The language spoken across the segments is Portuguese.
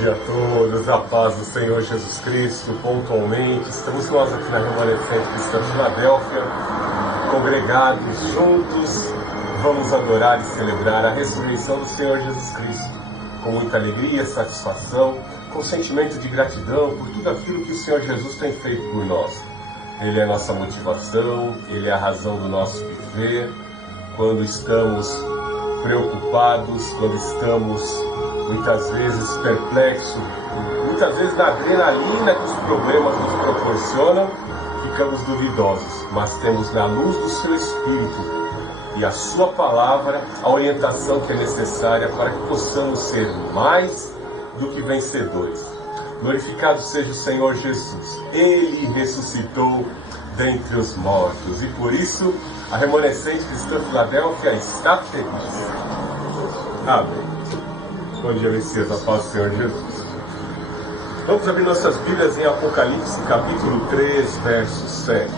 dia a todos, a paz do Senhor Jesus Cristo, pontualmente. Estamos nós aqui na Remanescente Cristã Filadélfia, congregados juntos, vamos adorar e celebrar a ressurreição do Senhor Jesus Cristo, com muita alegria, satisfação, com sentimento de gratidão por tudo aquilo que o Senhor Jesus tem feito por nós. Ele é a nossa motivação, Ele é a razão do nosso viver, quando estamos preocupados, quando estamos muitas vezes perplexos, muitas vezes na adrenalina que os problemas nos proporcionam, ficamos duvidosos, mas temos na luz do seu Espírito e a sua palavra a orientação que é necessária para que possamos ser mais do que vencedores. Glorificado seja o Senhor Jesus, Ele ressuscitou dentre os mortos e por isso a Remanescente Cristã Filadélfia está feliz. Amém. Bom dia, Messias, a paz do Senhor Jesus. Vamos abrir nossas Bíblias em Apocalipse, capítulo 3, verso 7.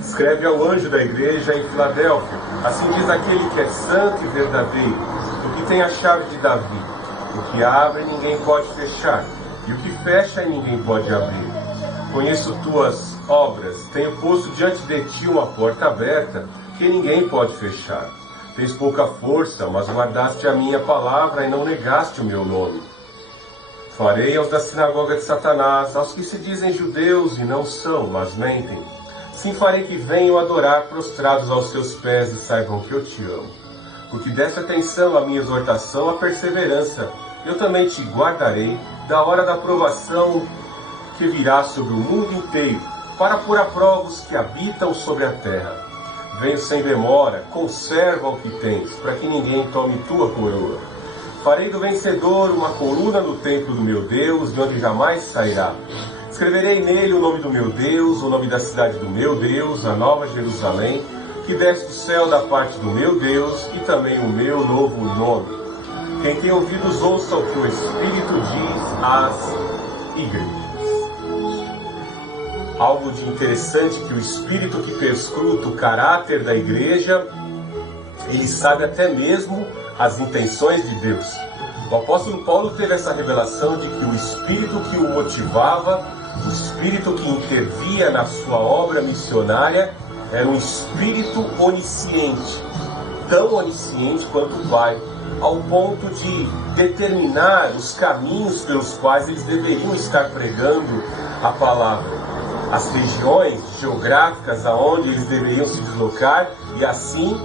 Escreve ao anjo da igreja em Filadélfia: assim diz aquele que é santo e verdadeiro, o que tem a chave de Davi, o que abre ninguém pode fechar, e o que fecha ninguém pode abrir. Conheço tuas obras, tenho posto diante de ti uma porta aberta, que ninguém pode fechar. Tens pouca força, mas guardaste a minha palavra e não negaste o meu nome. Farei aos da sinagoga de Satanás, aos que se dizem judeus e não são, mas mentem. Sim, farei que venham adorar prostrados aos seus pés e saibam que eu te amo. Porque deste atenção à minha exortação, à perseverança, eu também te guardarei da hora da provação que virá sobre o mundo inteiro, para pôr a prova os que habitam sobre a terra. Venho sem demora, conserva o que tens, para que ninguém tome tua coroa. Farei do vencedor uma coluna no templo do meu Deus, de onde jamais sairá. Escreverei nele o nome do meu Deus, o nome da cidade do meu Deus, a nova Jerusalém, que desce do céu da parte do meu Deus, e também o meu novo nome. Quem tem ouvidos ouça o que o Espírito diz às igrejas. Algo de interessante que o Espírito que perscruta o caráter da igreja, ele sabe até mesmo as intenções de Deus. O apóstolo Paulo teve essa revelação de que o Espírito que o motivava, o Espírito que intervia na sua obra missionária, era um Espírito onisciente, tão onisciente quanto o Pai, ao ponto de determinar os caminhos pelos quais eles deveriam estar pregando a palavra, as regiões geográficas aonde eles deveriam se deslocar e assim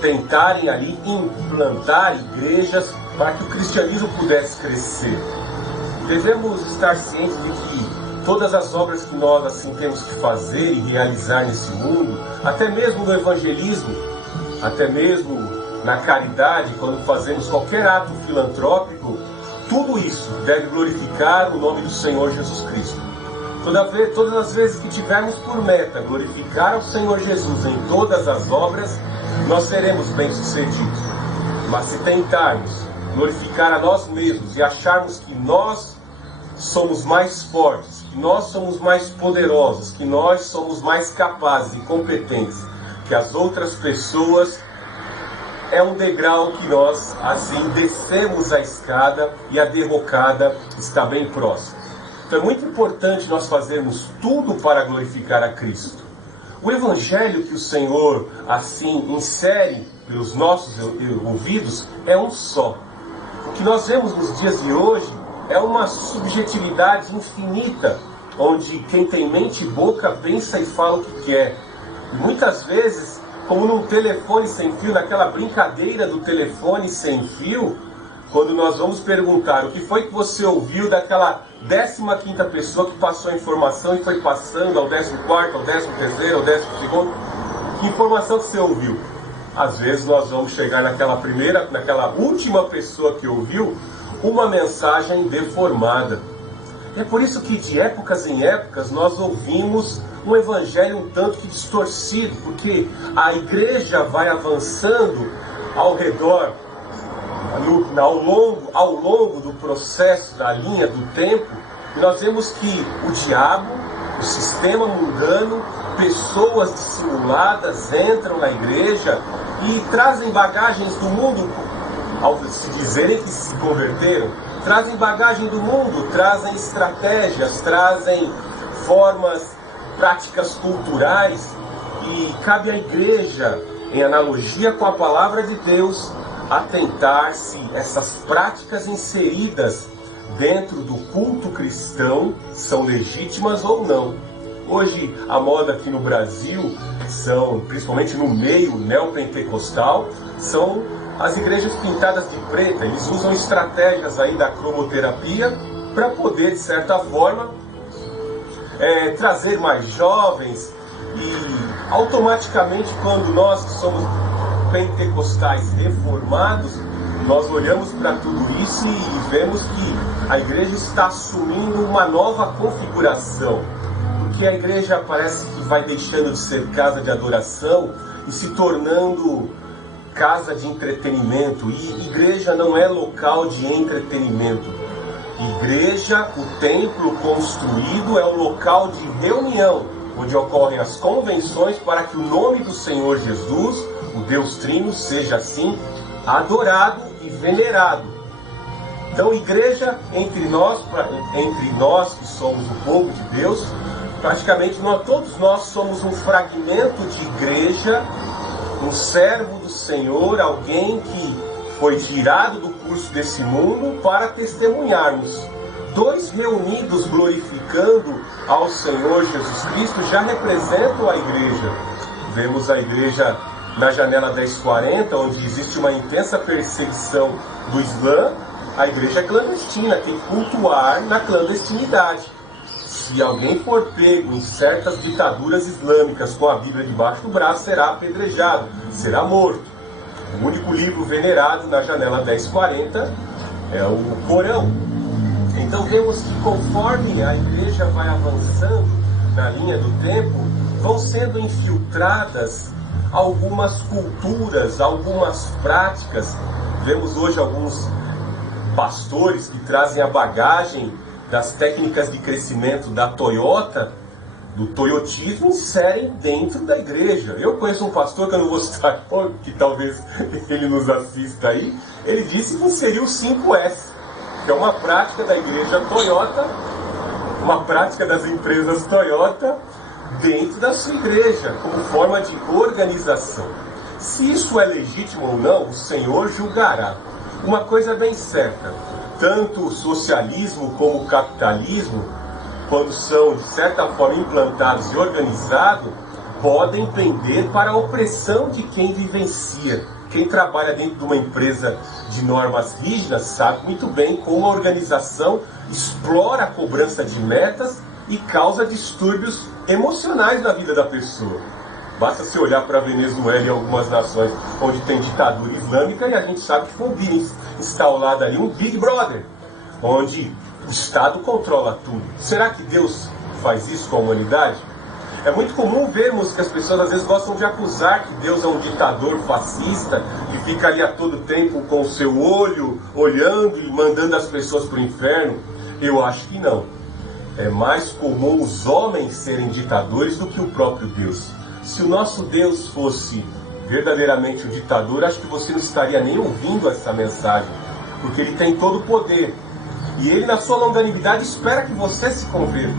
tentarem ali implantar igrejas para que o cristianismo pudesse crescer. Devemos estar cientes de que todas as obras que nós assim temos que fazer e realizar nesse mundo, até mesmo no evangelismo, até mesmo na caridade, quando fazemos qualquer ato filantrópico, tudo isso deve glorificar o nome do Senhor Jesus Cristo. Todas as vezes que tivermos por meta glorificar ao Senhor Jesus em todas as obras, nós seremos bem-sucedidos. Mas se tentarmos glorificar a nós mesmos e acharmos que nós somos mais fortes, que nós somos mais poderosos, que nós somos mais capazes e competentes que as outras pessoas, é um degrau que nós, assim, descemos a escada e a derrocada está bem próxima. Então é muito importante nós fazermos tudo para glorificar a Cristo. O Evangelho que o Senhor, assim, insere pelos nossos ouvidos é um só. O que nós vemos nos dias de hoje é uma subjetividade infinita, onde quem tem mente e boca pensa e fala o que quer. E muitas vezes, como num telefone sem fio, naquela brincadeira do telefone sem fio, quando nós vamos perguntar o que foi que você ouviu daquela 15ª pessoa que passou a informação e foi passando ao 14º, ao 13º, ao 12º, que informação que você ouviu? Às vezes nós vamos chegar naquela última pessoa que ouviu uma mensagem deformada. É por isso que de épocas em épocas nós ouvimos um evangelho um tanto que distorcido, porque a igreja vai avançando ao redor, ao longo do processo, da linha do tempo, e nós vemos que o diabo, o sistema mundano, pessoas dissimuladas entram na igreja e trazem bagagens do mundo ao se dizerem que se converteram, trazem bagagem do mundo, trazem estratégias, trazem formas, práticas culturais, e cabe à igreja, em analogia com a palavra de Deus, atentar se essas práticas inseridas dentro do culto cristão são legítimas ou não. Hoje, a moda aqui no Brasil, principalmente no meio neopentecostal, são as igrejas pintadas de preta. Eles usam estratégias aí da cromoterapia para poder, de certa forma, trazer mais jovens, e automaticamente, quando nós que somos pentecostais reformados, nós olhamos para tudo isso e vemos que a igreja está assumindo uma nova configuração, porque a igreja parece que vai deixando de ser casa de adoração e se tornando casa de entretenimento. E igreja não é local de entretenimento. Igreja, o templo construído, é um local de reunião, onde ocorrem as convenções para que o nome do Senhor Jesus, o Deus Trino, seja assim adorado e venerado. Então, igreja, entre nós que somos o povo de Deus, praticamente todos nós somos um fragmento de igreja, um servo do Senhor, alguém que foi tirado do curso desse mundo para testemunharmos. Dois reunidos glorificando ao Senhor Jesus Cristo já representam a igreja. Vemos a igreja na janela 1040, onde existe uma intensa perseguição do Islã, a igreja clandestina, que cultuar na clandestinidade. Se alguém for pego em certas ditaduras islâmicas com a Bíblia debaixo do braço, será apedrejado, será morto. O único livro venerado na janela 1040 é o Corão. Então vemos que conforme a igreja vai avançando na linha do tempo, vão sendo infiltradas algumas culturas, algumas práticas. Vemos hoje alguns pastores que trazem a bagagem das técnicas de crescimento da Toyota, do toyotismo, inserem dentro da igreja. Eu conheço um pastor, que eu não vou citar, que talvez ele nos assista aí, ele disse que inseriu o 5S, que é uma prática da igreja Toyota, uma prática das empresas Toyota, dentro da sua igreja, como forma de organização. Se isso é legítimo ou não, o Senhor julgará. Uma coisa é bem certa, tanto o socialismo como o capitalismo, quando são de certa forma implantados e organizados, podem pender para a opressão de quem vivencia. Quem trabalha dentro de uma empresa de normas rígidas sabe muito bem como a organização explora a cobrança de metas e causa distúrbios emocionais na vida da pessoa. Basta se olhar para a Venezuela e algumas nações onde tem ditadura islâmica e a gente sabe que foi instalado ali um Big Brother, onde o Estado controla tudo. Será que Deus faz isso com a humanidade? É muito comum vermos que as pessoas às vezes gostam de acusar que Deus é um ditador fascista, que fica ali a todo tempo com o seu olho, olhando e mandando as pessoas para o inferno. Eu acho que não. É mais comum os homens serem ditadores do que o próprio Deus. Se o nosso Deus fosse verdadeiramente um ditador, acho que você não estaria nem ouvindo essa mensagem, porque ele tem todo o poder. E ele, na sua longanimidade, espera que você se converta.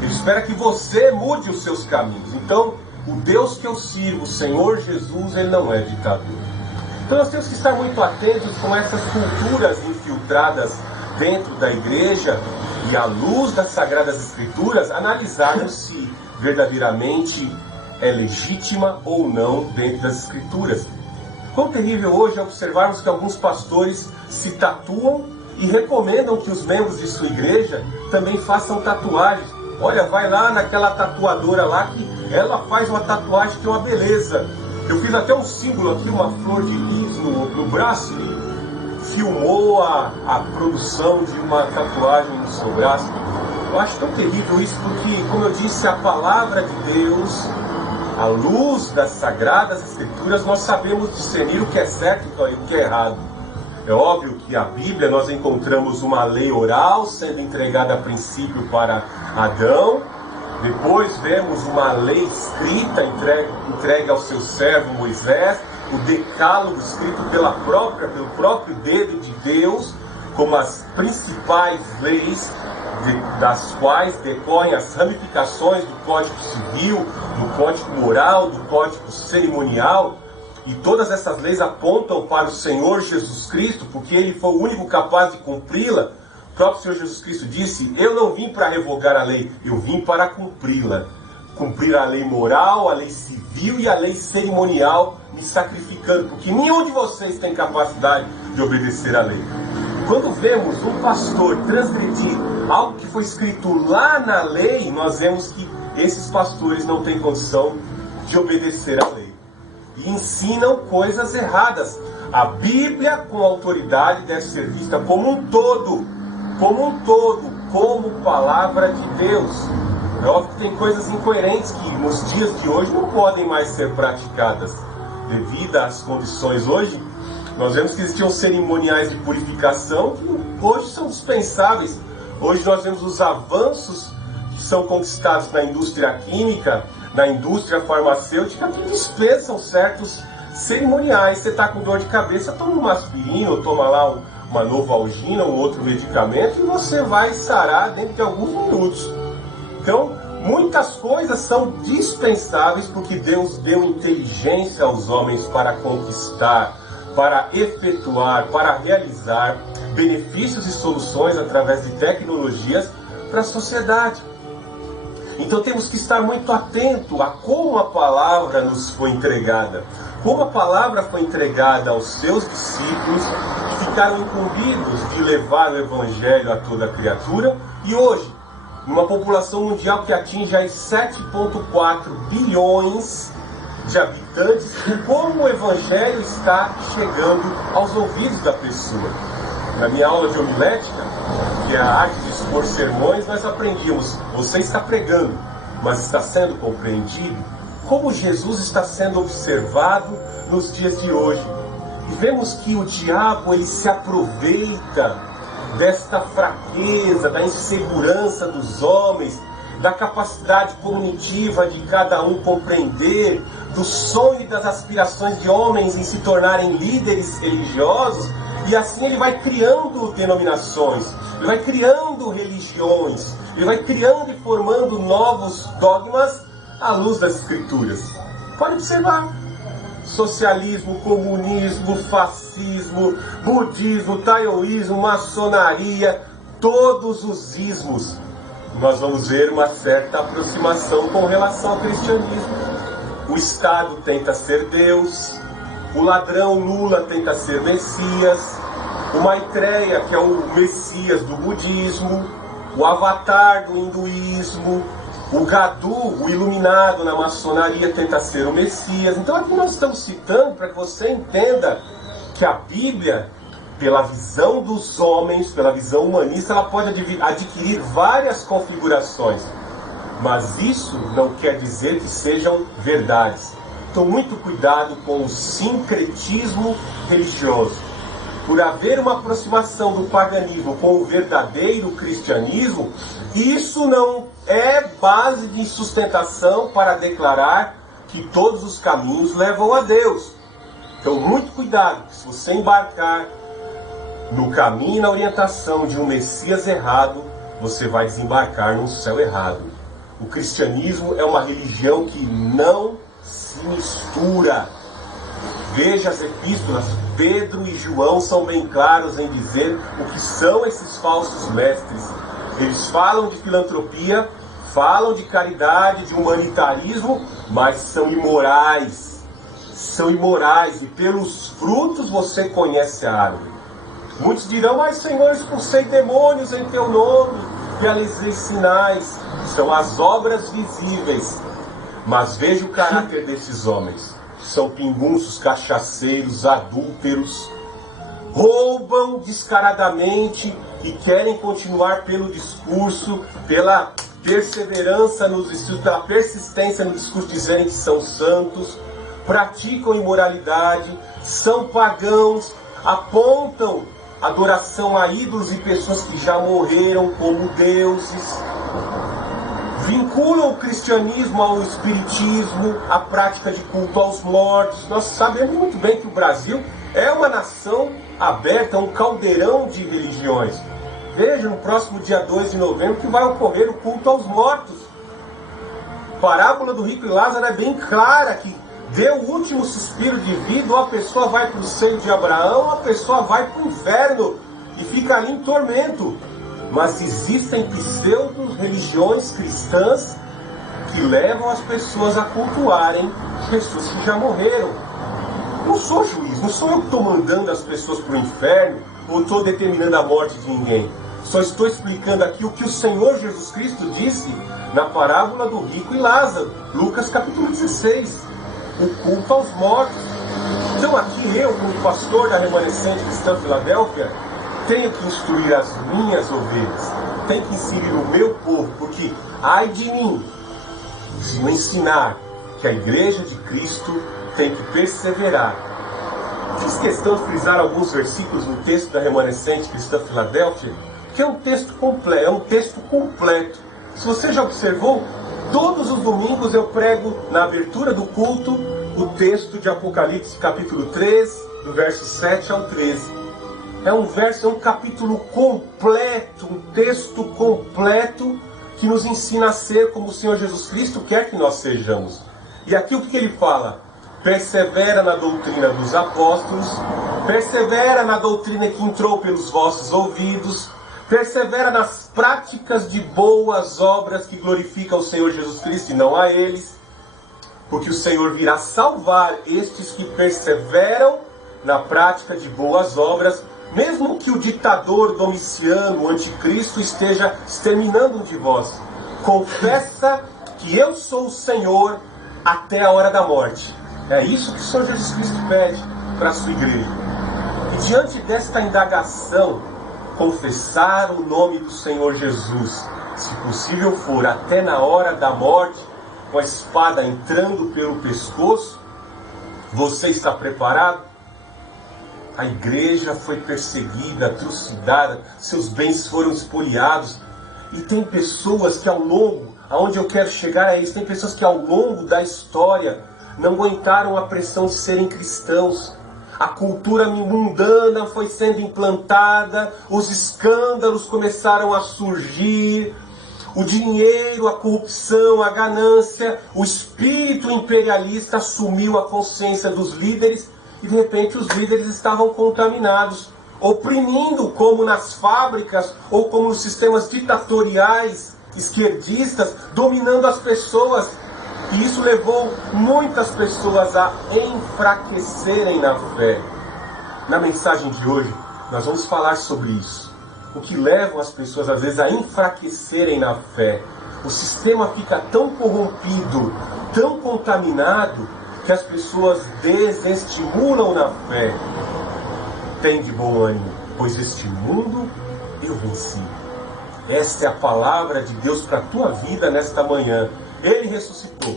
Ele espera que você mude os seus caminhos. Então, o Deus que eu sirvo, o Senhor Jesus, ele não é ditador. Então, nós temos que estar muito atentos com essas culturas infiltradas dentro da igreja e, à luz das Sagradas Escrituras, analisarmos se verdadeiramente é legítima ou não dentro das Escrituras. Quão terrível hoje é observarmos que alguns pastores se tatuam e recomendam que os membros de sua igreja também façam tatuagens. Olha, vai lá naquela tatuadora lá que ela faz uma tatuagem que é uma beleza. Eu fiz até um símbolo aqui, uma flor de lis no braço, e filmou a produção de uma tatuagem no seu braço. Eu acho tão terrível isso porque, como eu disse, a palavra de Deus, à luz das Sagradas Escrituras, nós sabemos discernir o que é certo e o que é errado. É óbvio que a Bíblia nós encontramos uma lei oral sendo entregada a princípio para Adão. Depois vemos uma lei escrita entregue ao seu servo Moisés. o decálogo escrito pelo próprio dedo de Deus, como as principais leis das quais decorrem as ramificações do Código Civil, do Código Moral, do Código Cerimonial, e todas essas leis apontam para o Senhor Jesus Cristo, porque Ele foi o único capaz de cumpri-la. O próprio Senhor Jesus Cristo disse: eu não vim para revogar a lei, eu vim para cumpri-la. Cumprir a lei moral, a lei civil e a lei cerimonial, me sacrificando, porque nenhum de vocês tem capacidade de obedecer à lei. Quando vemos um pastor transgredir algo que foi escrito lá na lei, nós vemos que esses pastores não têm condição de obedecer à lei e ensinam coisas erradas. A Bíblia, com autoridade, deve ser vista como um todo, como palavra de Deus. É óbvio que tem coisas incoerentes que nos dias de hoje não podem mais ser praticadas devido às condições hoje. Nós vemos que existiam cerimoniais de purificação que hoje são dispensáveis. Hoje nós vemos os avanços que são conquistados na indústria química, na indústria farmacêutica, que dispensam certos cerimoniais. Você está com dor de cabeça, toma uma aspirina, ou toma lá uma Novalgina, um outro medicamento, e você vai sarar dentro de alguns minutos. Então, muitas coisas são dispensáveis porque Deus deu inteligência aos homens para conquistar, para efetuar, para realizar benefícios e soluções através de tecnologias para a sociedade. Então temos que estar muito atento a como a palavra nos foi entregada. Como a palavra foi entregada aos seus discípulos, que ficaram incumbidos de levar o Evangelho a toda a criatura. E hoje, numa população mundial que atinge aí 7,4 bilhões de habitantes, como o Evangelho está chegando aos ouvidos da pessoa. Na minha aula de homilética, que é a arte de expor sermões, nós aprendíamos: você está pregando, mas está sendo compreendido? Como Jesus está sendo observado nos dias de hoje? E vemos que o diabo, ele se aproveita desta fraqueza, da insegurança dos homens, da capacidade cognitiva de cada um compreender, do sonho e das aspirações de homens em se tornarem líderes religiosos, e assim ele vai criando denominações, ele vai criando religiões, ele vai criando e formando novos dogmas à luz das Escrituras. Pode observar: socialismo, comunismo, fascismo, budismo, taoísmo, maçonaria, todos os ismos. Nós vamos ver uma certa aproximação com relação ao cristianismo. O Estado tenta ser Deus, o ladrão Lula tenta ser Messias, o Maitreya, que é o Messias do budismo, o Avatar do hinduísmo, o Gadu, o iluminado na maçonaria, tenta ser o Messias. Então aqui nós estamos citando para que você entenda que a Bíblia, pela visão dos homens, pela visão humanista, ela pode adquirir várias configurações, mas isso não quer dizer que sejam verdades. Então muito cuidado com o sincretismo religioso. Por haver uma aproximação do paganismo com o verdadeiro cristianismo, isso não é base de sustentação para declarar que todos os caminhos levam a Deus. Então muito cuidado, se você embarcar no caminho e na orientação de um Messias errado, você vai desembarcar num céu errado. O cristianismo é uma religião que não se mistura. Veja as epístolas, Pedro e João são bem claros em dizer o que são esses falsos mestres. Eles falam de filantropia, falam de caridade, de humanitarismo, mas são imorais. São imorais, e pelos frutos você conhece a árvore. Muitos dirão: mas Senhor, expulsei demônios em teu nome, realizei sinais. São as obras visíveis. Mas veja o caráter desses homens. São pingunços, cachaceiros, adúlteros, roubam descaradamente e querem continuar pelo discurso, pela perseverança nos estudos, pela persistência no discurso, dizerem que são santos, praticam imoralidade, são pagãos, apontam adoração a ídolos e pessoas que já morreram como deuses, vinculam o cristianismo ao espiritismo, à prática de culto aos mortos. Nós sabemos muito bem que o Brasil é uma nação aberta, um caldeirão de religiões. Veja, no próximo dia 2 de novembro, que vai ocorrer o culto aos mortos. A parábola do rico e Lázaro é bem clara, que deu o último suspiro de vida, ou a pessoa vai para o seio de Abraão, ou a pessoa vai para o inferno e fica ali em tormento. Mas existem pseudo-religiões cristãs que levam as pessoas a cultuarem pessoas que já morreram. Não sou juiz, não sou eu que estou mandando as pessoas para o inferno ou estou determinando a morte de ninguém. Só estou explicando aqui o que o Senhor Jesus Cristo disse na parábola do rico e Lázaro, Lucas capítulo 16, o culto aos mortos. Então aqui eu, como pastor da remanescente cristã Filadélfia, tenho que instruir as minhas ovelhas, tenho que instruir o meu povo, porque ai de mim se não ensinar que a igreja de Cristo tem que perseverar. Fiz questão de frisar alguns versículos no texto da remanescente cristã Filadélfia, que é um texto completo, Se você já observou, todos os domingos eu prego na abertura do culto o texto de Apocalipse capítulo 3, do verso 7 ao 13. É um capítulo completo, um texto completo que nos ensina a ser como o Senhor Jesus Cristo quer que nós sejamos. E aqui o que ele fala? Persevera na doutrina dos apóstolos, persevera na doutrina que entrou pelos vossos ouvidos, persevera nas práticas de boas obras que glorificam o Senhor Jesus Cristo e não a eles, porque o Senhor virá salvar estes que perseveram na prática de boas obras, mesmo que o ditador Domiciano, o anticristo, esteja exterminando de vós. Confessa que eu sou o Senhor até a hora da morte. É isso que o Senhor Jesus Cristo pede para a sua igreja. E diante desta indagação, confessar o nome do Senhor Jesus, se possível for, até na hora da morte, com a espada entrando pelo pescoço, você está preparado? A igreja foi perseguida, trucidada, seus bens foram espoliados. E tem pessoas que ao longo, aonde eu quero chegar é isso, tem pessoas que ao longo da história não aguentaram a pressão de serem cristãos. A cultura mundana foi sendo implantada, os escândalos começaram a surgir, o dinheiro, a corrupção, a ganância, o espírito imperialista assumiu a consciência dos líderes e de repente os líderes estavam contaminados, oprimindo como nas fábricas ou como nos sistemas ditatoriais esquerdistas, dominando as pessoas. E isso levou muitas pessoas a enfraquecerem na fé. Na mensagem de hoje, nós vamos falar sobre isso. O que leva as pessoas, às vezes, a enfraquecerem na fé. O sistema fica tão corrompido, tão contaminado, que as pessoas desestimulam na fé. Tem de bom ânimo, pois este mundo eu venci. Esta é a palavra de Deus para a tua vida nesta manhã. Ele ressuscitou.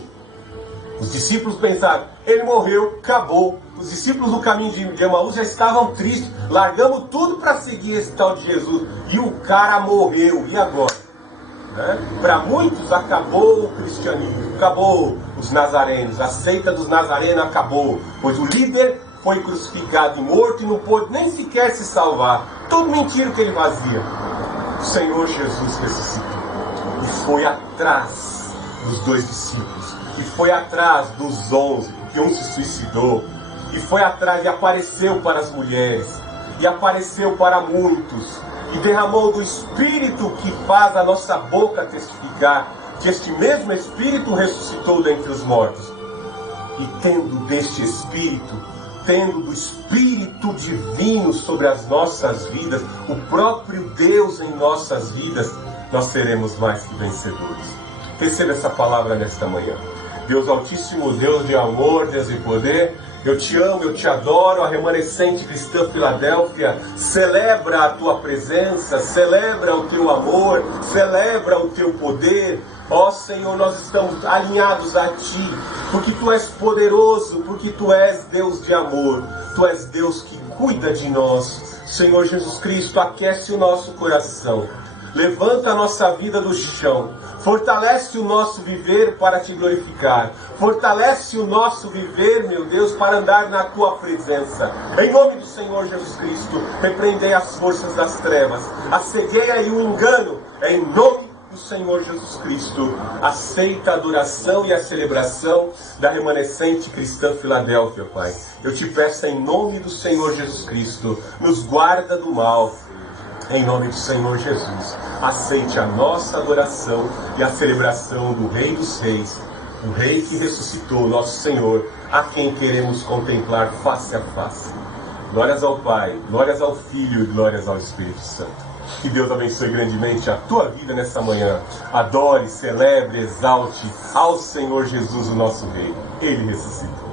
Os discípulos pensaram, ele morreu, acabou. Os discípulos no caminho de Emaús já estavam tristes. Largamos tudo para seguir esse tal de Jesus. E o cara morreu. E agora? Para muitos acabou o cristianismo, acabou os nazarenos. A seita dos nazarenos acabou. Pois o líder foi crucificado e morto e não pôde nem sequer se salvar. Tudo mentira que ele fazia. O Senhor Jesus ressuscitou. E foi atrás dos 2 discípulos, e foi atrás dos 11, porque um se suicidou, e foi atrás e apareceu para as mulheres, e apareceu para muitos, e derramou do Espírito que faz a nossa boca testificar, que este mesmo Espírito ressuscitou dentre os mortos. E tendo deste Espírito, tendo do Espírito divino sobre as nossas vidas, o próprio Deus em nossas vidas, nós seremos mais que vencedores. Receba essa palavra nesta manhã. Deus Altíssimo, Deus de amor, Deus de poder, eu te amo, eu te adoro. A remanescente cristã Filadélfia celebra a tua presença, celebra o teu amor, celebra o teu poder. Ó Senhor, nós estamos alinhados a ti, porque tu és poderoso, porque tu és Deus de amor, tu és Deus que cuida de nós. Senhor Jesus Cristo, aquece o nosso coração. Levanta a nossa vida do chão. Fortalece o nosso viver para te glorificar. Fortalece o nosso viver, meu Deus, para andar na tua presença. Em nome do Senhor Jesus Cristo, repreendei as forças das trevas, a cegueira e o engano. Em nome do Senhor Jesus Cristo, aceita a adoração e a celebração da remanescente cristã Filadélfia, Pai. Eu te peço em nome do Senhor Jesus Cristo, nos guarda do mal. Em nome do Senhor Jesus, aceite a nossa adoração e a celebração do Rei dos Reis, o Rei que ressuscitou, nosso Senhor, a quem queremos contemplar face a face. Glórias ao Pai, glórias ao Filho e glórias ao Espírito Santo. Que Deus abençoe grandemente a tua vida nessa manhã. Adore, celebre, exalte ao Senhor Jesus, o nosso Rei. Ele ressuscitou.